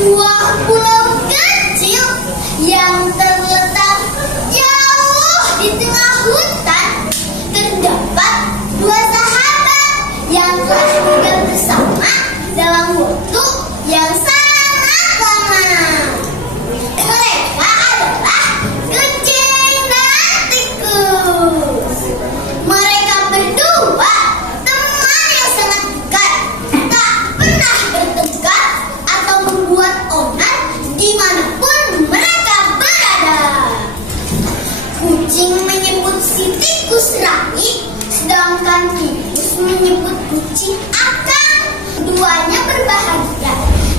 sebuah pulau kecil yang terletak jauh di tengah hutan, terdapat dua sahabat yang telah tinggal bersama dalam waktu yang sangat lama. Mereka adalah kucing dan tikus. Mereka berdua teman yang sangat dekat, tak pernah bertengkar atau membuat onar dimanapun mereka berada. Kucing menyebut si tikus Rai, sedangkan tikus menyebut kucing Akang. Keduanya berbahagia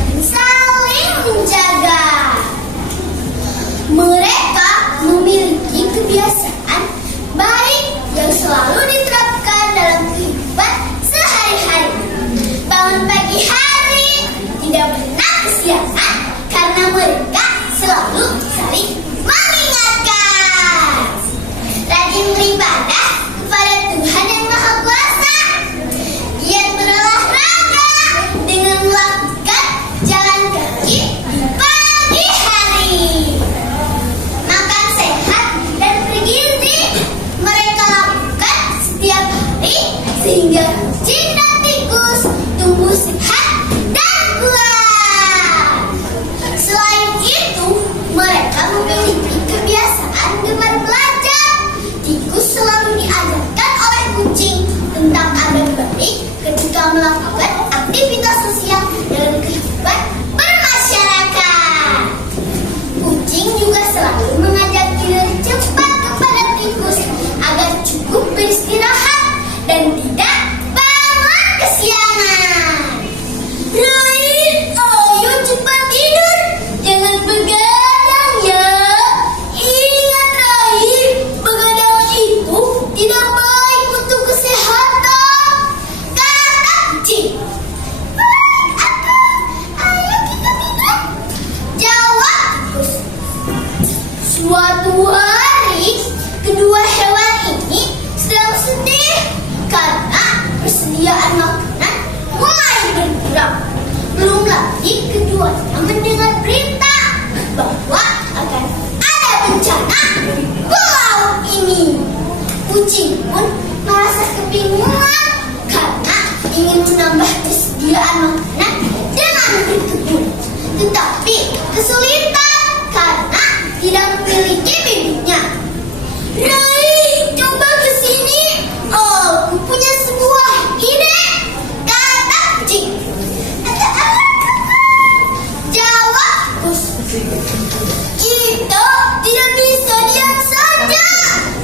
dan saling menjaga. Mereka memiliki kebiasaan baik yang selalu diterapkan dalam kehidupan sehari-hari. Bangun pagi hari, tidak pernah kesiangan karena mereka selalu saling mengingatkan. Rajin beribadah kepada Tuhan yang Maha Kuasa. Giat berolahraga dengan melakukan jalan kaki di pagi hari. Makan sehat dan bergizi mereka lakukan setiap hari sehingga kucing dan tikus tumbuh sehat dan kuat. Selain itu, mereka memiliki kebiasaan gemar belajar. Tikus selalu diajarkan oleh kucing tentang adab baik ketika melakukan aktivitas sosial dalam kehidupan bermasyarakat. Kucing juga selalu mengajak tidur cepat kepada tikus agar cukup beristirahat dan tidak bangun kesiangan. Rai, ayo cepat tidur, jangan begadang ya. Ingat Rai, begadang itu tidak baik untuk kesehatan, kata kucing. Ayo kita tidur, jawab tikus. Suatu hari, kedua hewan ini sedang sedih karena persediaan makanan mulai berkurang. Belum lagi keduanya mendengar berita bahwa akan ada bencana di pulau ini. Kucing pun merasa kebingungan karena ingin menambah kesediaan makanan dengan berkebun, tetapi kesulitan karena tidak memiliki bibitnya. Rai, coba ke sini. Aku punya sebuah ide, kata kucing. Jawab tikus. Kita tidak bisa diam saja.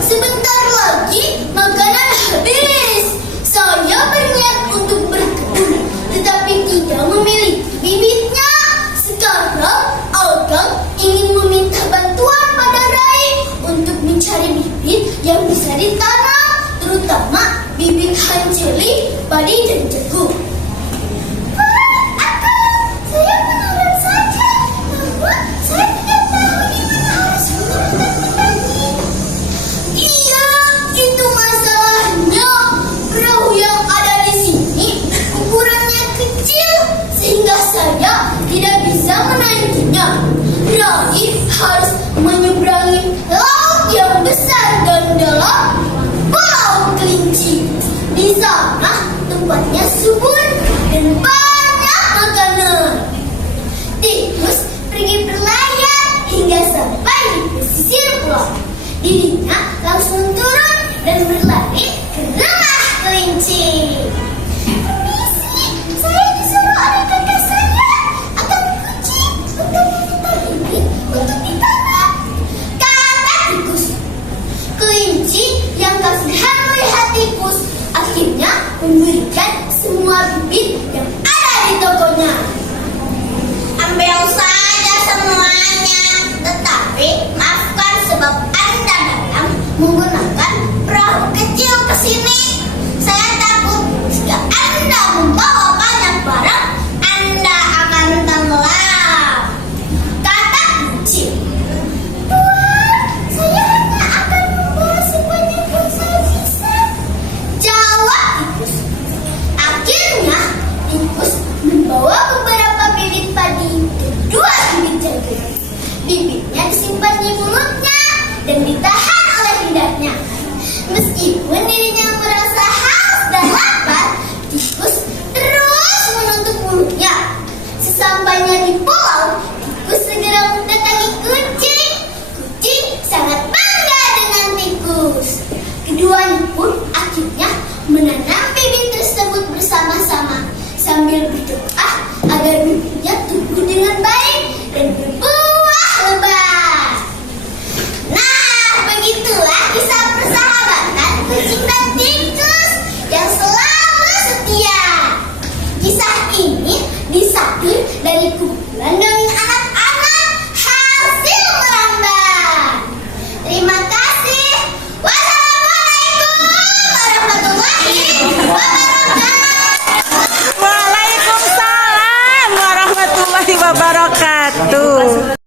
Sebentar lagi makanan habis. Saya berniat untuk berkebun, tetapi tidak memiliki bibitnya. Sekarang Akang ingin meminta bantuan pada Rai untuk mencari bibit yang bisa ditanam, terutama bibit hanceli, padi dan jagung. Saya menurut saja bahwa saya tidak tahu di mana harus menanam ini. Iya, itu masalahnya. Perahu yang ada di sini ukurannya kecil sehingga saya tidak bisa menaikinya. Rai harus menyeberangi laut yang besar dan dalam, Pulau Kelinci. Di sana tempatnya subur dan banyak makanan. Tikus pergi berlayar hingga sampai di pesisir pulau. Dirinya langsung turun dan berlari ke rumah kelinci. Permisi, saya disuruh oleh kakak saya akan kucing untuk meminta bibit untuk ditanam, kata tikus. Kelinci yang kasihan melihat tikus akhirnya memberikan semua bibit yang ada di tokonya. Ambil saja semuanya, tetapi maafkan sebab Anda datang menggunakan perahu kecil ke sini. Saya takut jika Anda membawa banyak barang, Anda akan tenggelam, kata kucing. Tuan, saya hanya akan membawa sebanyak yang saya bisa, jawab tikus. Akhirnya tikus membawa beberapa bibit padi ke Meskipun dirinya merasa haus dan lapar, tikus terus menutup mulutnya. Sesampainya di pulau, tikus segera mendatangi kucing. Kucing sangat bangga dengan tikus. Keduanya pun akhirnya menanam bibit tersebut bersama-sama sambil berdoa agar bibitnya tumbuh dengan baik dan berbuah lebat. Nah, begitulah kisah persahabatan kucing dan tikus yang selalu setia. Kisah ini disatir dari kumpulan dongeng anak-anak hasil merambat. Terima kasih. Wassalamualaikum warahmatullahi wabarakatuh. Waalaikumsalam warahmatullahi wabarakatuh.